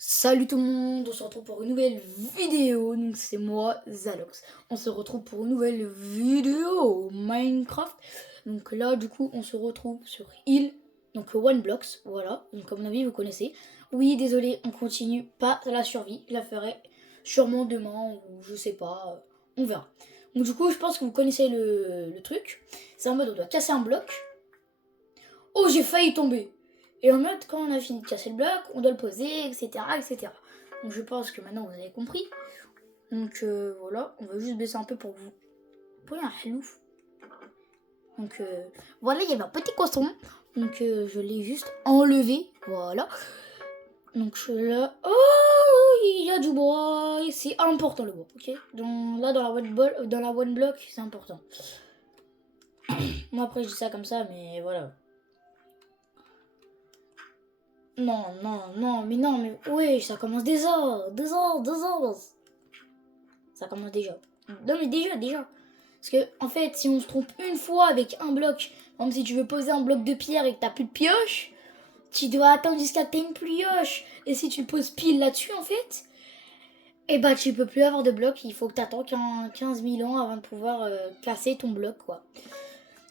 Salut tout le monde, on se retrouve pour une nouvelle vidéo, donc c'est moi, Zalox. On se retrouve pour une nouvelle vidéo Minecraft. Donc là, du coup, on se retrouve sur Hill, donc One Blocks, voilà. Donc comme mon avis, vous connaissez. Oui, désolé, on continue pas la survie, je la ferai sûrement demain, ou je sais pas, on verra. Donc du coup, je pense que vous connaissez le truc. C'est en mode, on doit casser un bloc. Oh, j'ai failli tomber. Et en mode, quand on a fini de casser le bloc, on doit le poser, etc., etc. Donc je pense que maintenant vous avez compris. Donc voilà, on va juste baisser un peu pour vous. Pour un halouf. Donc voilà, il y avait un petit cochon. Donc je l'ai juste enlevé. Voilà. Donc je suis là. Oh, il y a du bois. C'est important le bois, ok. Donc là, dans la one block, c'est important. Moi après, je dis ça comme ça, mais voilà. Non, mais ouais, ça commence déjà. Ça commence déjà. Non, mais déjà. Parce que, en fait, si on se trompe une fois avec un bloc, comme si tu veux poser un bloc de pierre et que t'as plus de pioche, tu dois attendre jusqu'à que t'aies une pioche. Et si tu le poses pile là-dessus, en fait, eh bah, tu peux plus avoir de bloc. Il faut que t'attends 15 000 ans avant de pouvoir casser ton bloc, quoi.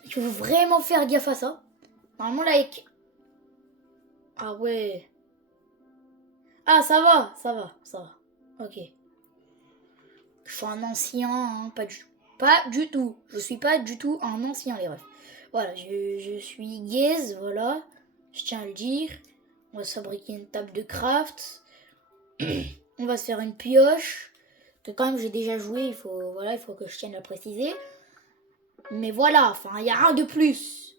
Il faut vraiment faire gaffe à ça. Normalement, là, avec... Ah ouais. Ah, ça va. Ok. Je suis un ancien, hein, pas du tout. Je suis pas du tout un ancien, les refs. Voilà, je suis gaze, voilà. Je tiens à le dire. On va se fabriquer une table de craft. On va se faire une pioche. Que quand même j'ai déjà joué, il faut que je tienne à le préciser. Mais voilà, enfin, il y a rien de plus.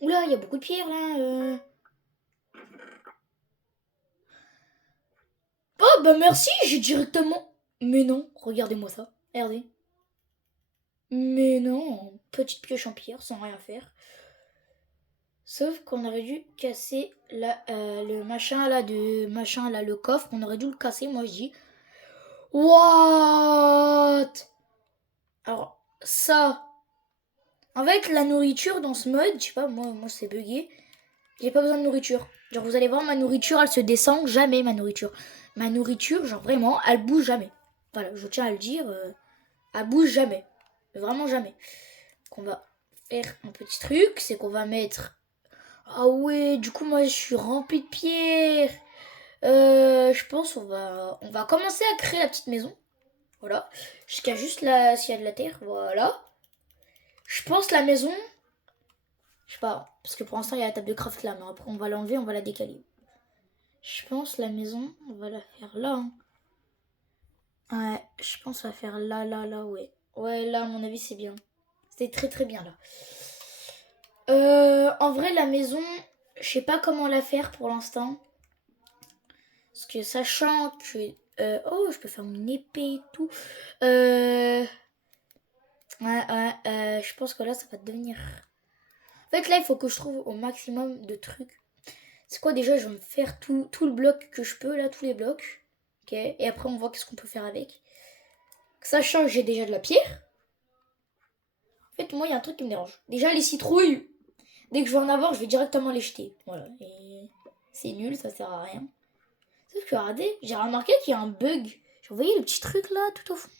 Oula, il y a beaucoup de pierres là. Oh bah merci, j'ai directement. Mais non, regardez-moi ça. Regardez. Mais non, petite pioche en pierre sans rien faire. Sauf qu'on aurait dû casser le machin là, le coffre. On aurait dû le casser, moi je dis. What? Alors, ça. En fait, la nourriture dans ce mode, je sais pas, moi c'est bugué. J'ai pas besoin de nourriture. Genre, vous allez voir, ma nourriture, elle se descend jamais, ma nourriture. Ma nourriture, genre vraiment, elle bouge jamais. Voilà, je tiens à le dire, elle bouge jamais. Vraiment jamais. Qu'on va faire un petit truc, c'est qu'on va mettre. Ah ouais, du coup, moi, je suis remplie de pierres. Je pense on va commencer à créer la petite maison. Voilà. Jusqu'à juste là, s'il y a de la terre. Voilà. Je pense la maison. Je sais pas. Parce que pour l'instant, il y a la table de craft là. Mais après, on va l'enlever, on va la décaler. Je pense la maison, on va la faire là. Hein. Ouais, je pense qu'on va faire là, ouais. Ouais, là, à mon avis, c'est bien. C'est très très bien là. En vrai, la maison, je sais pas comment la faire pour l'instant. Parce que sachant que... oh, je peux faire une épée et tout. Je pense que là, ça va devenir... En fait, là, il faut que je trouve au maximum de trucs. C'est quoi déjà? Je vais me faire tout le bloc que je peux, là, tous les blocs. Ok, et après, on voit qu'est-ce qu'on peut faire avec. Sachant que j'ai déjà de la pierre. En fait, moi, il y a un truc qui me dérange. Déjà, les citrouilles. Dès que je vais en avoir, je vais directement les jeter. Voilà. Et c'est nul, ça sert à rien. Sauf que regardez, j'ai remarqué qu'il y a un bug. Vous voyez le petit truc là, tout au fond?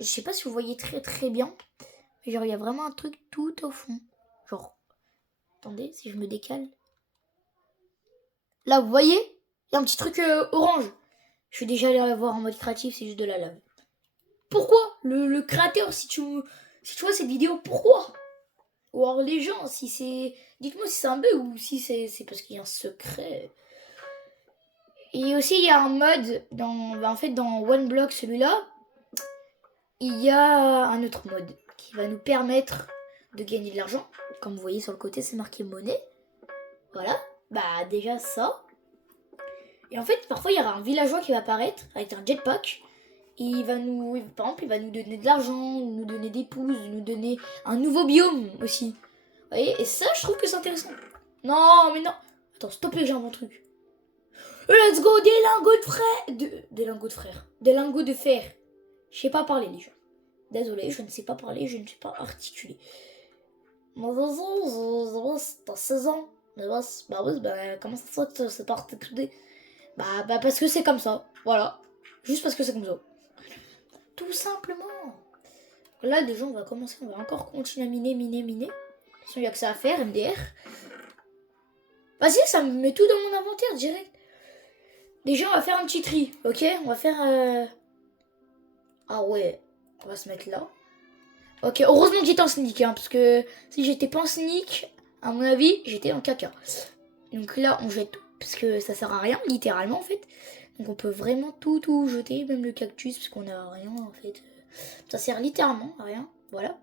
Je sais pas si vous voyez très très bien. Mais genre, il y a vraiment un truc tout au fond. Genre, attendez, si je me décale. Là, vous voyez? Il y a un petit truc orange. Je suis déjà allé voir en mode créatif, c'est juste de la lave. Pourquoi le créateur, si tu vois cette vidéo, pourquoi? Ou alors les gens, si c'est... Dites-moi si c'est un bug ou si c'est parce qu'il y a un secret. Et aussi, il y a un mode, en fait, dans OneBlock, celui-là, il y a un autre mode qui va nous permettre de gagner de l'argent. Comme vous voyez sur le côté, c'est marqué monnaie. Voilà. Bah, déjà ça. Et en fait, parfois, il y aura un villageois qui va apparaître avec un jetpack. Et par exemple, il va nous donner de l'argent, nous donner des pouces, nous donner un nouveau biome aussi. Vous voyez? Et ça, je trouve que c'est intéressant. Non, mais non. Attends, stoppez, j'ai un bon truc. Let's go, des lingots de frère. Des lingots de frère. Des lingots de fer. Je sais pas parler, les gens. Désolé, je ne sais pas articuler. Dans 16 ans. Comment ça se fait que c'est pas explosé? Parce que c'est comme ça. Voilà. Juste parce que c'est comme ça. Tout simplement. Là, déjà, on va commencer. On va encore continuer à miner. Sinon, il n'y a que ça à faire, MDR. Vas-y, ça me met tout dans mon inventaire direct. Déjà, on va faire un petit tri, ok? On va faire... Ah ouais, on va se mettre là. Ok, heureusement que j'étais en sneak, hein, parce que si j'étais pas en sneak, à mon avis, j'étais en caca. Donc là, on jette tout, parce que ça sert à rien, littéralement, en fait. Donc on peut vraiment tout jeter, même le cactus, parce qu'on a rien, en fait. Ça sert littéralement à rien, voilà.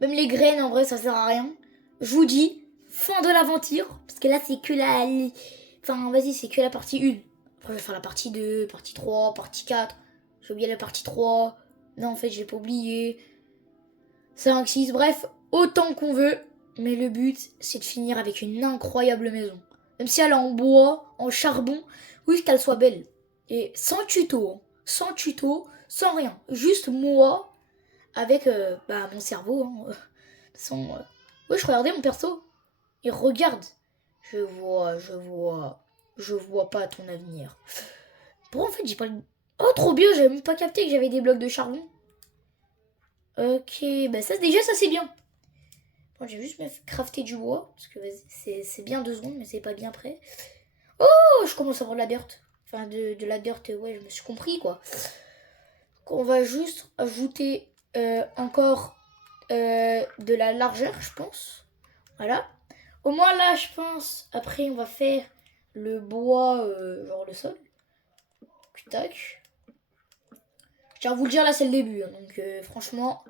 Même les graines, en vrai, ça sert à rien. Je vous dis, fin de l'aventure, parce que là, c'est que la... Enfin, vas-y, c'est que la partie 1. Après, je vais faire la partie 2, partie 3, partie 4. J'ai oublié la partie 3. Non, en fait, j'ai pas oublié. 5, 6, bref, autant qu'on veut. Mais le but, c'est de finir avec une incroyable maison. Même si elle est en bois, en charbon, oui, qu'elle soit belle. Et sans tuto, hein. Sans tuto, sans rien. Juste moi, avec mon cerveau. Hein. De toute façon, ouais, je regardais mon perso. Il regarde. Je vois pas ton avenir. Pourquoi en fait j'ai pas... Oh, trop bien, j'avais même pas capté que j'avais des blocs de charbon. Ok, bah ça déjà ça c'est bien. Bon, je vais juste me crafter du bois, parce que c'est bien 2 secondes, mais c'est pas bien prêt. Oh, je commence à avoir de la dirt. Enfin, de la dirt, ouais, je me suis compris, quoi. Donc, on va juste ajouter encore de la largeur, je pense. Voilà. Au moins là, je pense, après on va faire le bois, genre le sol. Tac. Je tiens à vous le dire, là c'est le début, hein, donc franchement...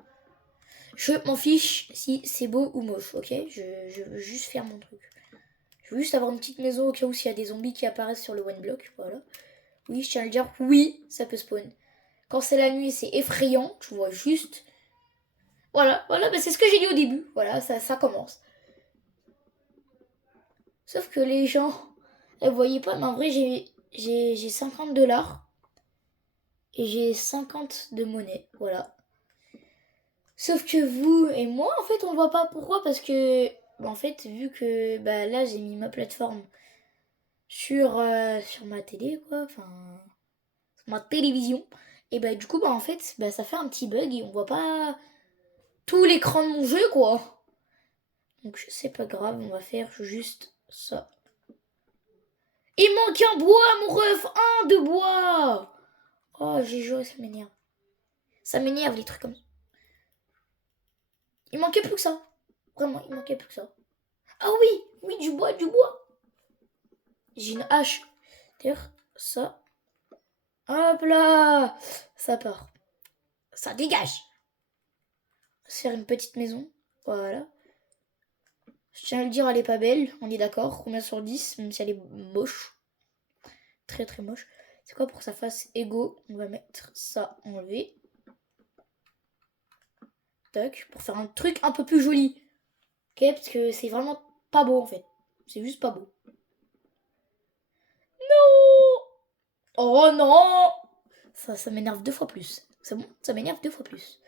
Je m'en fiche si c'est beau ou moche, ok? Je veux juste faire mon truc. Je veux juste avoir une petite maison au cas où s'il y a des zombies qui apparaissent sur le one block, voilà. Oui, je tiens à le dire, oui, ça peut spawn. Quand c'est la nuit, c'est effrayant, tu vois juste... Voilà, c'est ce que j'ai dit au début, voilà, ça commence. Sauf que les gens, vous voyez pas, mais en vrai, j'ai 50 $. Et j'ai 50 de monnaie, voilà. Sauf que vous et moi, en fait, on voit pas pourquoi, parce que, en fait, vu que là, j'ai mis ma plateforme sur ma télé, quoi, enfin, sur ma télévision, et du coup, en fait, ça fait un petit bug et on voit pas tout l'écran de mon jeu, quoi. Donc, c'est pas grave, on va faire juste ça. Il manque un bois, mon ref, un de bois. Oh, j'ai joué, ça m'énerve. Ça m'énerve, les trucs comme ça. Il manquait plus que ça. Vraiment, il manquait plus que ça. Ah oui, du bois. J'ai une hache. D'ailleurs, ça. Hop là. Ça part. Ça dégage. On va se faire une petite maison. Voilà. Je tiens à le dire, elle est pas belle. On est d'accord. Combien sur 10, même si elle est moche. Très très moche. C'est quoi pour que ça fasse égaux? On va mettre ça enlevé. Tac. Pour faire un truc un peu plus joli. Ok, parce que c'est vraiment pas beau en fait. C'est juste pas beau. Non. Oh non. Ça m'énerve 2 fois plus. C'est bon? Ça m'énerve 2 fois plus.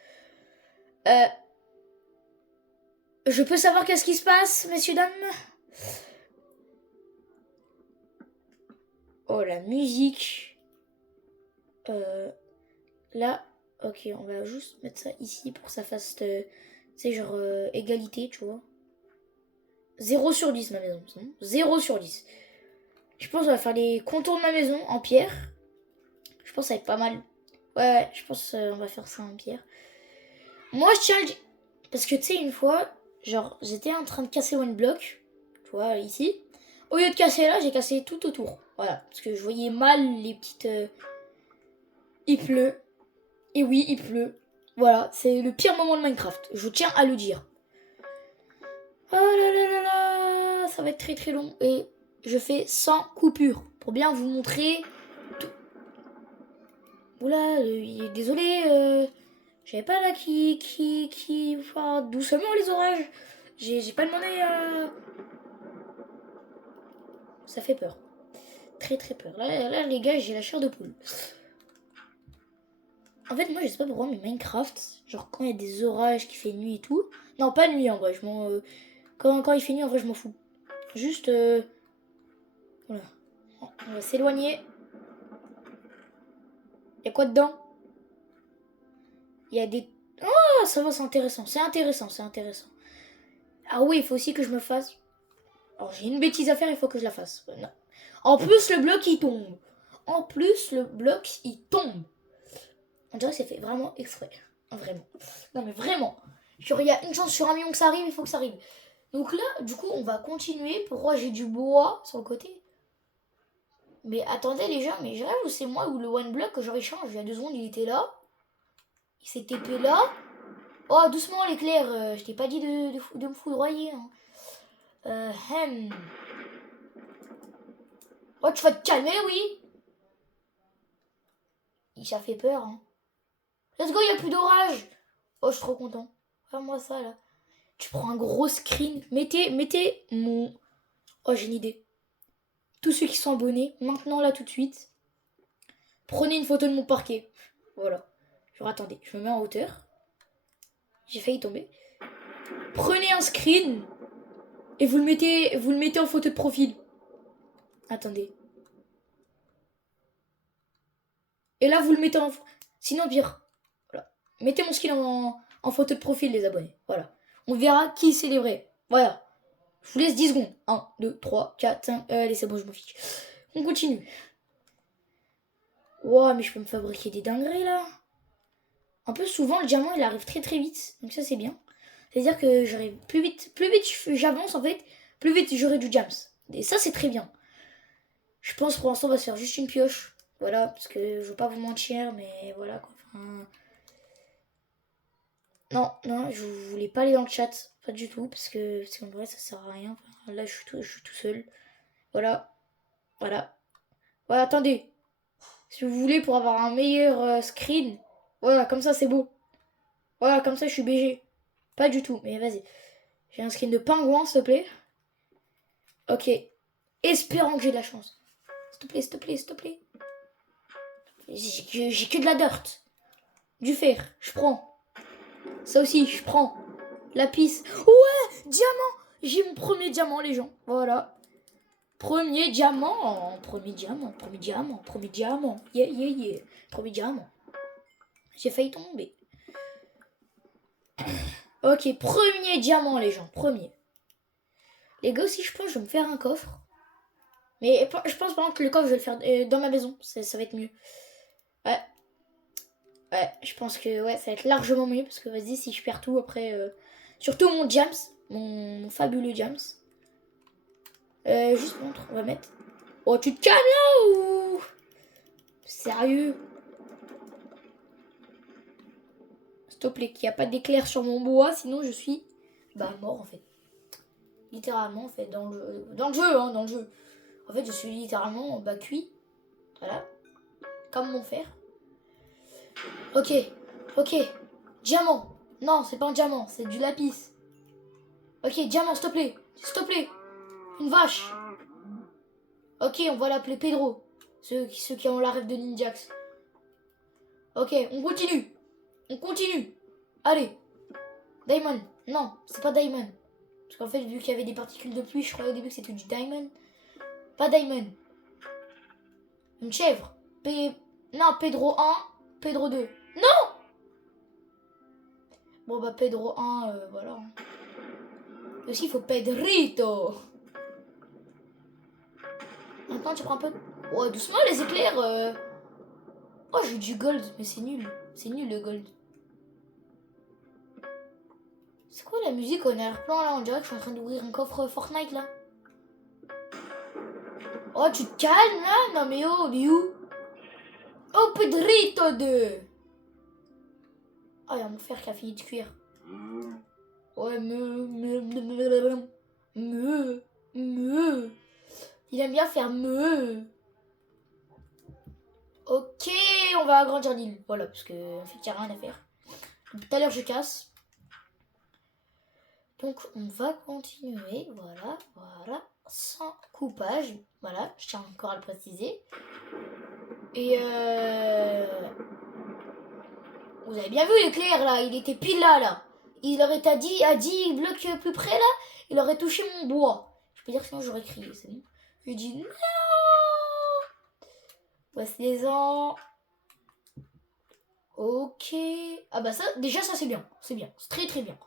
Je peux savoir qu'est-ce qui se passe, messieurs, dames? Oh, la musique. Là, ok, on va juste mettre ça ici pour que ça fasse, tu sais, genre égalité, tu vois. 0 sur 10, ma maison. 0 sur 10. Je pense qu'on va faire les contours de ma maison en pierre. Je pense que ça va être pas mal. Ouais, je pense qu'on va faire ça en pierre. Moi, je tiens à le dire. Parce que, tu sais, une fois, genre, j'étais en train de casser one block. Tu vois, ici. Au lieu de casser là, j'ai cassé tout autour. Voilà. Parce que je voyais mal les petites... Il pleut. Et oui, il pleut. Voilà, c'est le pire moment de Minecraft. Je tiens à le dire. Oh là là là là. Ça va être très très long. Et je fais sans coupure. Pour bien vous montrer tout. Oula, désolé. J'avais pas là qui... Enfin, doucement les orages. J'ai pas demandé... Ça fait peur. Très très peur. Là les gars, j'ai la chair de poule. En fait, moi, je sais pas pourquoi, mais Minecraft, genre quand il y a des orages, qu'il fait nuit et tout... Non, pas nuit en vrai, quand il fait nuit, en vrai, je m'en fous. Juste, voilà. On va s'éloigner. Il y a quoi dedans? Il y a des... Ah, ça va, c'est intéressant. C'est intéressant, c'est intéressant. Ah oui, il faut aussi que je me fasse... Alors, j'ai une bêtise à faire, il faut que je la fasse. Non. En plus, le bloc, il tombe. En plus, le bloc, il tombe. On dirait que c'est fait vraiment exprès. Vraiment. Non, mais vraiment. Genre, il y a une chance sur 1 million que ça arrive, il faut que ça arrive. Donc là, du coup, on va continuer. Pourquoi j'ai du bois sur le côté? Mais attendez, les gens, mais je rêve ou c'est moi ou le one block que je rechange? Il y a 2 secondes, il était là. Il s'est TP là. Oh, doucement, l'éclair. Je t'ai pas dit de me foudroyer. Hein. Oh, tu vas te calmer, oui. Ça fait peur. Hein. Let's go, il n'y a plus d'orage. Oh, je suis trop content. Regarde-moi ça, là. Tu prends un gros screen. Mettez mon... Oh, j'ai une idée. Tous ceux qui sont abonnés, maintenant, là, tout de suite, prenez une photo de mon parquet. Voilà. Genre, attendez, je me mets en hauteur. J'ai failli tomber. Prenez un screen et vous le mettez en photo de profil. Attendez. Et là, vous le mettez en... Sinon, pire. Voilà. Mettez mon skin en photo de profil, les abonnés. Voilà. On verra qui c'est les vrais. Voilà. Je vous laisse 10 secondes. 1, 2, 3, 4, 5. Allez, c'est bon, je m'en fiche. On continue. Wow, mais je peux me fabriquer des dingueries, là. Un peu souvent, le diamant, il arrive très très vite. Donc ça, c'est bien. C'est-à-dire que j'arrive plus vite j'avance, en fait, plus vite j'aurai du jams. Et ça, c'est très bien. Je pense pour l'instant, on va se faire juste une pioche. Voilà, parce que je veux pas vous mentir, mais voilà, quoi. Enfin... Non, je voulais pas aller dans le chat. Pas du tout, parce qu'en vrai, ça sert à rien. Enfin, là, je suis tout seul. Voilà. Voilà. Voilà, attendez. Si vous voulez, pour avoir un meilleur screen, voilà, comme ça, c'est beau. Voilà, comme ça, je suis BG. Pas du tout, mais vas-y. J'ai un screen de pingouin, s'il te plaît. Ok. Espérant que j'ai de la chance. S'il te plaît, s'il te plaît, s'il te plaît. J'ai que de la dirt. Du fer, je prends. Ça aussi, je prends. Lapis. Ouais, diamant. J'ai mon premier diamant, les gens. Voilà. Premier diamant. Premier diamant. Yeah. Premier diamant. J'ai failli tomber. Ok, premier diamant, les gens. Premier. Les gars, aussi, je pense que je vais me faire un coffre. Mais je pense par contre que le coffre, je vais le faire dans ma maison. Ça va être mieux. Ouais, je pense que ouais, ça va être largement mieux. Parce que vas-y, si je perds tout après... Surtout mon Jams. Mon fabuleux Jams. Juste montre, on va mettre... Oh, tu te calmes là ou... Sérieux? S'il te plaît, qu'il n'y a pas d'éclair sur mon bois, sinon je suis... Bah, mort en fait. Littéralement, en fait, dans le jeu, hein, dans le jeu. En fait, je suis littéralement, cuit. Voilà. Comme mon fer. Ok. Diamant. Non, c'est pas un diamant, c'est du lapis. Ok, diamant, s'il te plaît. Une vache. Ok, on va l'appeler Pedro. Ceux qui ont la rêve de Ninjax. Ok, on continue. Allez. Diamond. Non, c'est pas Diamond. Parce qu'en fait, vu qu'il y avait des particules de pluie, je croyais au début que c'était du Diamond. Pas Diamond. Une chèvre. Non, Pedro 1, Pedro 2. Non. Bon, bah, Pedro 1, voilà. Et aussi, il faut Pedrito. Maintenant, tu prends un peu... Oh, doucement, les éclairs. Oh, j'ai du gold, mais c'est nul. C'est nul, le gold. C'est quoi la musique en arrière-plan, là? On dirait que je suis en train d'ouvrir un coffre Fortnite, là. Oh, tu te calmes, là? Non, mais oh, il est où? Oh, Pedrito 2. Oh, il y a mon fer qui a fini de cuire. Ouais, Il aime bien faire Ok, on va agrandir l'île. Voilà, parce que en fait, il n'y a rien à faire. Tout à l'heure, je casse. Donc, on va continuer. Voilà. Sans coupage. Voilà, je tiens encore à le préciser. Et vous avez bien vu l'éclair, là. Il était pile là. Il aurait à 10 blocs plus près, là. Il aurait touché mon bois. Je peux dire sinon j'aurais crié, c'est bon. Je dis non. Passe-les-en. Ok. Ah bah ça, déjà ça c'est bien. C'est bien. C'est très très bien.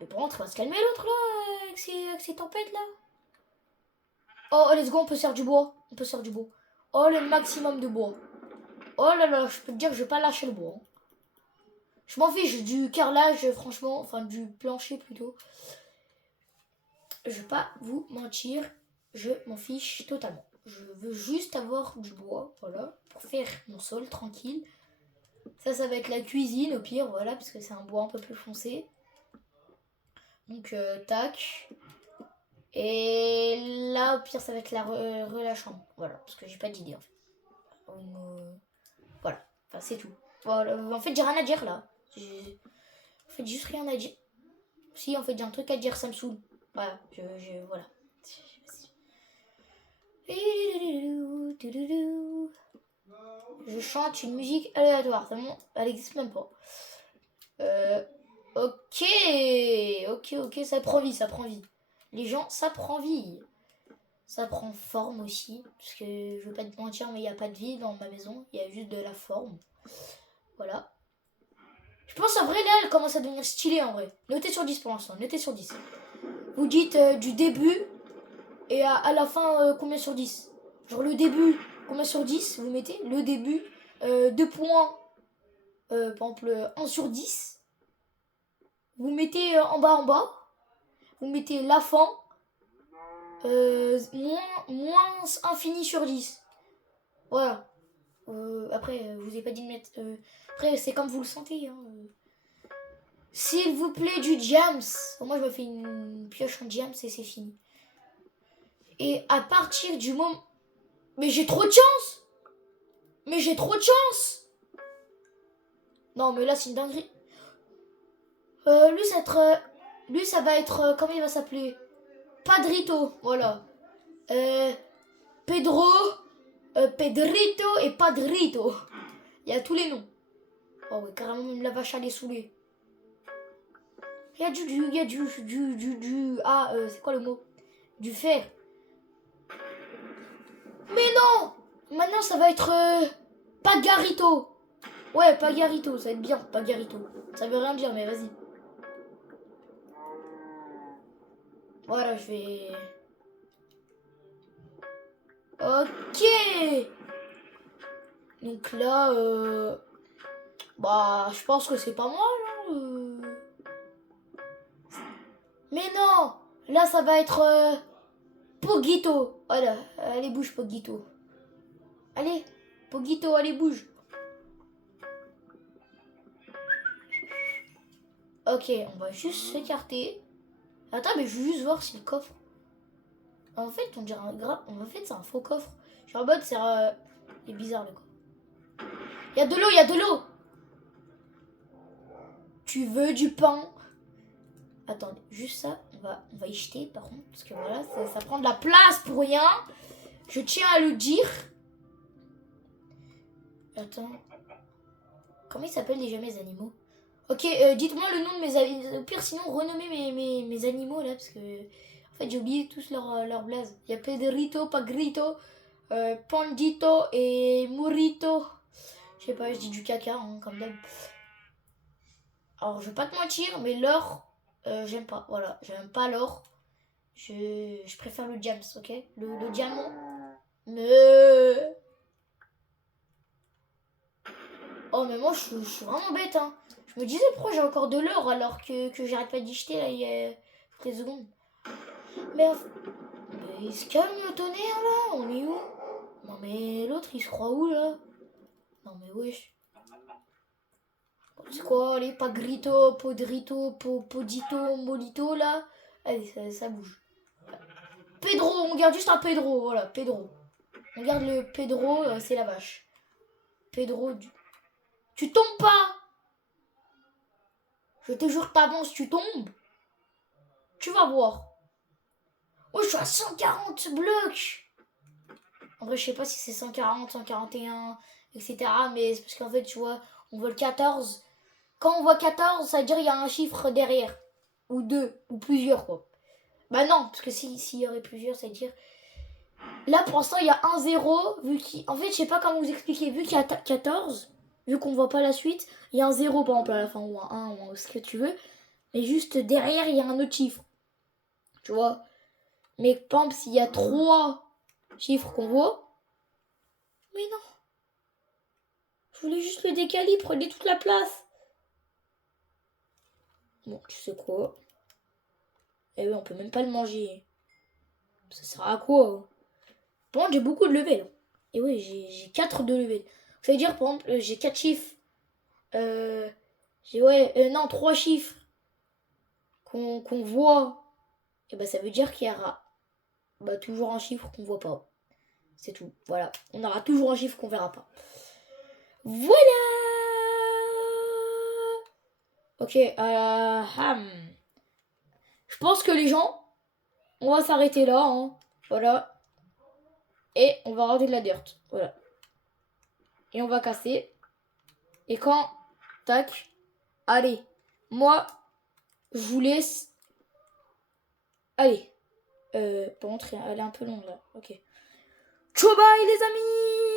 Mais par contre, il va se calmer l'autre là, avec ses tempêtes là. Oh, let's go, on peut se faire du bois. On peut se faire du bois. Oh, le maximum de bois. Oh là là, je peux te dire que je vais pas lâcher le bois. Je m'en fiche du carrelage, franchement. Enfin, du plancher plutôt. Je vais pas vous mentir. Je m'en fiche totalement. Je veux juste avoir du bois, voilà, pour faire mon sol tranquille. Ça va être la cuisine au pire, voilà, parce que c'est un bois un peu plus foncé. Donc, tac. Et là, au pire, ça va être la chambre. Voilà, parce que j'ai pas d'idée en fait. Voilà, enfin, c'est tout. Voilà. En fait, j'ai rien à dire là. En fait, juste rien à dire. Si, en fait, j'ai un truc à dire, ça me saoule. Voilà, voilà. Je chante une musique aléatoire. Elle existe même pas. Ok, ça prend vie, ça prend vie. Les gens, ça prend vie. Ça prend forme aussi. Parce que je veux pas te mentir, mais il n'y a pas de vie dans ma maison. Il y a juste de la forme. Voilà. Je pense en vrai, là, elle commence à devenir stylée en vrai. Notez sur 10 pour l'instant. Notez sur 10. Vous dites du début et à la fin, combien sur 10. Genre le début, combien sur 10 vous mettez. Le début, 2 points. Par exemple, 1 sur 10. Vous mettez en bas. Vous mettez la fin. Moins infini sur 10. Voilà. Après, je vous ai pas dit de mettre... après, c'est comme vous le sentez. Hein. S'il vous plaît, du jams. Moi, je me fais une pioche en jams et c'est fini. Et à partir du moment... Mais j'ai trop de chance. Non, mais là, c'est une dinguerie. Lui, ça va être... comment il va s'appeler? Padrito, voilà. Pedro, Pedrito et Padrito. Il y a tous les noms. Oh ouais, carrément, même la vache, elle est saoulée. Il y a du... Ah, c'est quoi le mot? Du fer. Mais non! Maintenant, ça va être... Pagarito. Ouais, Pagarito, ça va être bien, Pagarito. Ça veut rien dire, mais vas-y. Voilà, je vais... Ok. Donc là, bah, je pense que c'est pas moi, là. Mais non! Là, ça va être... Poguito. Voilà, allez, bouge, Poguito. Allez, Poguito, allez, bouge. Ok, on va juste s'écarter. Attends, mais je veux juste voir si le coffre... En fait, on dirait un gras... En fait, c'est un faux coffre. Je suis en mode, c'est... Il est bizarre, le coffre. Il y a de l'eau. Tu veux du pain? Attendez, juste ça, on va y jeter, par contre. Parce que voilà, ça prend de la place pour rien. Je tiens à le dire. Attends. Comment ils s'appellent déjà mes animaux? Ok, dites-moi le nom de mes animaux. Au pire, sinon, renommez mes animaux, là, parce que... En fait, j'ai oublié tous leur blaze. Il y a Pedrito, Pagrito, Pandito et Murito. Je sais pas, je dis du caca, hein, comme d'hab. Alors, je vais pas te mentir, mais l'or, j'aime pas. Voilà, j'aime pas l'or. Je préfère le diams, ok? Le diamant. Mais... Oh, mais moi, je suis vraiment bête, hein. Je me disais, pourquoi j'ai encore de l'or alors que j'arrête pas d'y jeter, là, il y a toutes les secondes. Mais il se calme le tonnerre, là. On est où? Non, mais l'autre, il se croit où, là? Non, mais wesh. C'est quoi, allez, Pagrito, Podrito, Podito, Molito, là? Allez, ça bouge. Pedro, on garde juste un Pedro, voilà, Pedro. On garde le Pedro, c'est la vache. Pedro, tu tombes pas! Je te jure, t'avances, tu tombes. Tu vas voir. Oh, je suis à 140 blocs. En vrai, je sais pas si c'est 140, 141, etc. Mais c'est parce qu'en fait, tu vois, on voit le 14. Quand on voit 14, ça veut dire qu'il y a un chiffre derrière. Ou deux, ou plusieurs, quoi. Bah non, parce que s'il y aurait plusieurs, c'est-à-dire... Là, pour l'instant, il y a un 0, vu qu'il... En fait, je sais pas comment vous expliquer. Vu qu'il y a 14, vu qu'on voit pas la suite, il y a un 0, par exemple, à la fin, ou un 1, ou ce que tu veux. Mais juste derrière, il y a un autre chiffre. Tu vois. Mais par exemple, s'il y a 3 chiffres qu'on voit... Mais non. Je voulais juste le décaler, prenez toute la place. Bon, tu sais quoi. Eh oui, on peut même pas le manger. Ça sert à quoi? Par contre, j'ai beaucoup de level. Et oui, j'ai 4 de level. Ça veut dire, par exemple, j'ai 4 chiffres. Non, 3 chiffres qu'on voit. Et bah, ça veut dire qu'il y aura toujours un chiffre qu'on voit pas. C'est tout. Voilà. On aura toujours un chiffre qu'on verra pas. Voilà. Ok. Je pense que les gens, on va s'arrêter là. Hein. Voilà. Et on va rajouter de la dirt. Voilà. Et on va casser. Et quand... Tac. Allez. Moi, je vous laisse. Allez. Par contre, elle est un peu longue là. Ok. Ciao bye les amis!